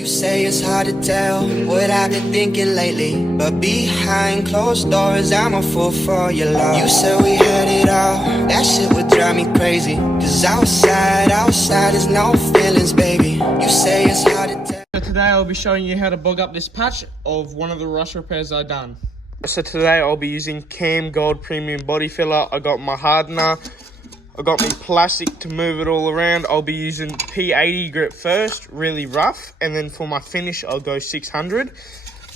You say it's hard to tell what I've been thinking lately, but behind closed doors I'm a fool for your love. You said we had it all, that shit would drive me crazy, cause outside is no feelings, baby. You say it's hard to tell. So today I'll be showing you how to bog up this patch of one of the rush repairs I've done. So today I'll be using Cam Gold Premium Body Filler. I got my hardener, I got me plastic to move it all around. I'll be using P80 grit first, really rough, and then for my finish I'll go 600.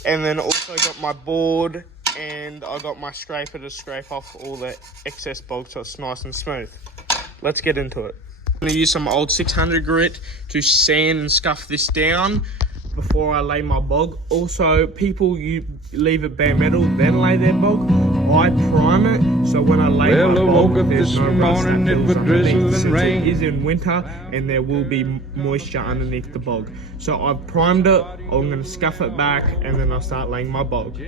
And then also got my board and I got my scraper to scrape off all the excess bog so it's nice and smooth. Let's get into it. I'm going to use some old 600 grit to sand and scuff this down before I lay my bog. Also, you leave it bare metal, then lay their bog. I prime it, so when I lay my bog, there's no rust that builds underneath, since it is in winter and there will be moisture underneath the bog. So I've primed it, I'm going to scuff it back, and then I'll start laying my bog.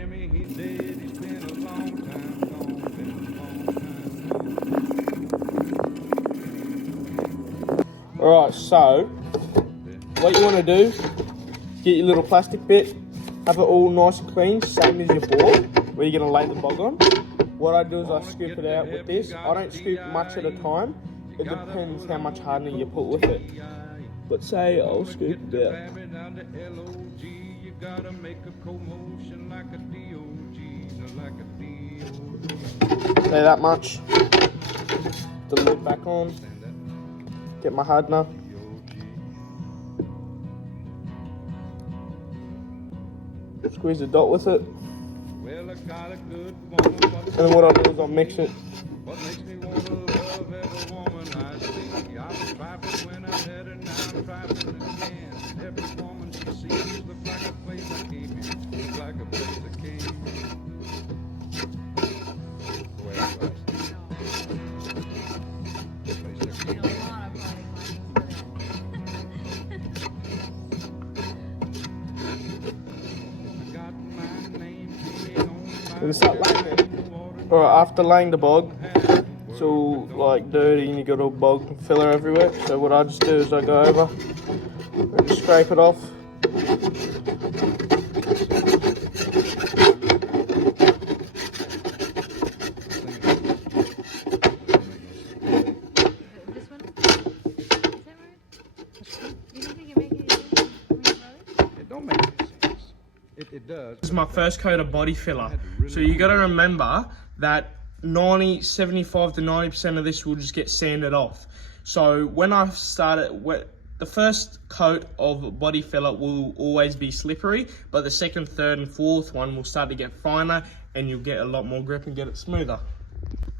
Alright, so what you want to do, get your little plastic bit, have it all nice and clean, same as your board, where you're going to lay the bog on. What I do is I scoop it out with this. I don't scoop much at a time. It depends how much hardener you put with it. But say I'll scoop it out. Say that much. The lid back on. Get my hardener. Squeeze the dot with it. And then what I'll do is I'll mix it. And start laying it. Alright, after laying the bog, it's all like dirty and you got all bog and filler everywhere. So what I just do is I go over and just scrape it off. This is my first coat of body filler. So you got to remember that 75 to 90% of this will just get sanded off. So when I started, the first coat of body filler will always be slippery, but the second, third and fourth one will start to get finer and you'll get a lot more grip and get it smoother.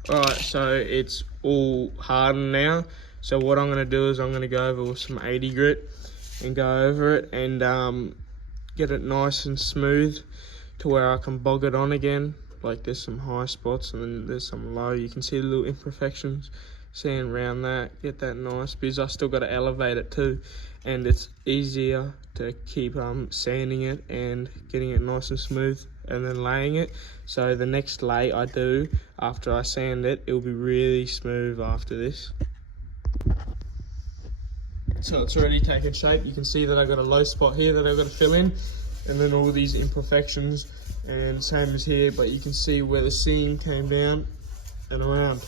Alright, so it's all hardened now. So what I'm going to do is I'm going to go over with some 80 grit and go over it and get it nice and smooth to where I can bog it on again. Like there's some high spots and then there's some low. You can see the little imperfections, sand around that, get that nice, because I still got to elevate it too, and it's easier to keep sanding it and getting it nice and smooth and then laying it. So the next lay I do after I sand it, it'll be really smooth after this. So it's already taken shape. You can see that I've got a low spot here that I've got to fill in, and then all these imperfections, and same as here, but you can see where the seam came down and around.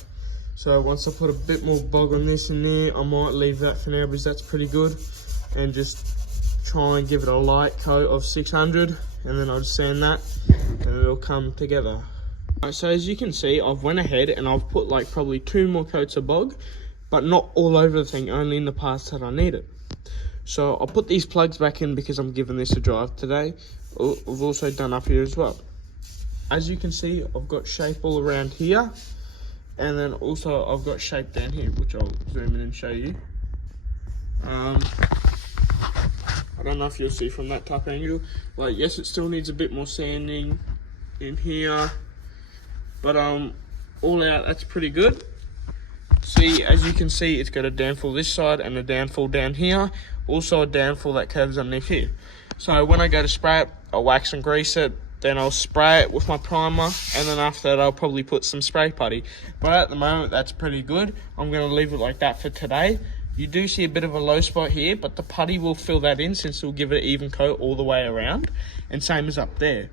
So once I put a bit more bog on this and there, I might leave that for now because that's pretty good, and just try and give it a light coat of 600, and then I'll just sand that and it'll come together. Right, so as you can see, I've went ahead and I've put like probably 2 more coats of bog, but not all over the thing, only in the parts that I need it. So I'll put these plugs back in because I'm giving this a drive today. I've also done up here as well. As you can see, I've got shape all around here, and then also I've got shape down here, which I'll zoom in and show you. I don't know if you'll see from that top angle. Like, yes, it still needs a bit more sanding in here, but all out, that's pretty good. See, as you can see, it's got a downfall this side and a downfall down here, also a downfall that curves underneath here. So when I go to spray it, I'll wax and grease it, then I'll spray it with my primer, and then after that I'll probably put some spray putty. But at the moment that's pretty good. I'm going to leave it like that for today. You do see a bit of a low spot here, but the putty will fill that in since it'll give it an even coat all the way around, and same as up there.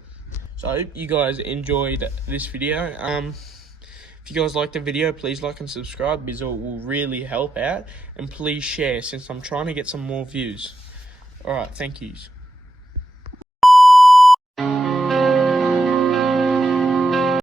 So I hope you guys enjoyed this video. If you guys liked the video, please like and subscribe because it will really help out, and please share since I'm trying to get some more views. Alright, thank yous.